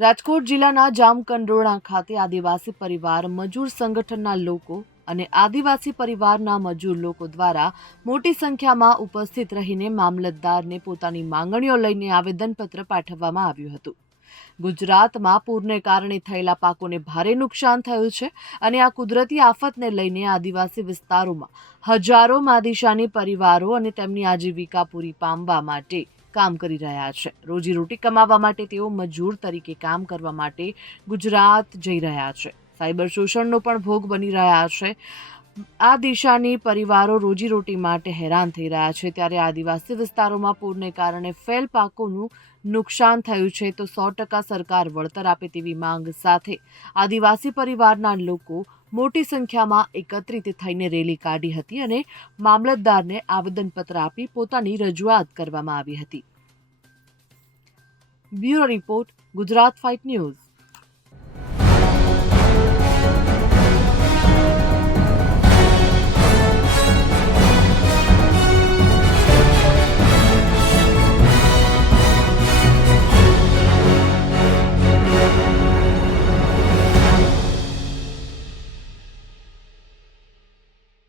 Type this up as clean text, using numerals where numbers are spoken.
રાજકોટ જિલ્લાના જામકંડોરણા ખાતે આદિવાસી પરિવાર મજૂર સંગઠનના લોકો અને આદિવાસી પરિવારના મજૂર લોકો દ્વારા મોટી સંખ્યામાં ઉપસ્થિત રહીને મામલતદારને પોતાની માંગણીઓ લઈને આવેદનપત્ર પાઠવવામાં આવ્યું હતું. ગુજરાતમાં પૂરને કારણે થયેલા પાકોને ભારે નુકસાન થયું છે અને આ કુદરતી આફતને લઈને આદિવાસી વિસ્તારોમાં હજારો માદિશાની પરિવારો અને તેમની આજીવિકા પૂરી પામવા માટે કામ કરી રહ્યા છે. રોજીરોટી કમાવા માટે તેઓ મજૂર તરીકે કામ કરવા માટે ગુજરાત જઈ રહ્યા છે. સાયબર શોષણનો પણ ભોગ બની રહ્યા છે. આ દિશાની પરિવારો રોજીરોટી માટે હેરાન થઈ રહ્યા છે. ત્યારે આદિવાસી વિસ્તારોમાં પૂરને કારણે ફેલ પાકોનું નુકસાન થયું છે તો 100% સરકાર વળતર આપે તેવી માંગ સાથે આદિવાસી પરિવારના લોકો મોટી સંખ્યામાં એકત્રિત થઈને રેલી કાઢી હતી અને મામલતદારને આવેદનપત્ર આપી પોતાની રજૂઆત કરવામાં આવી હતી. Bureau report, Gujarat fight news.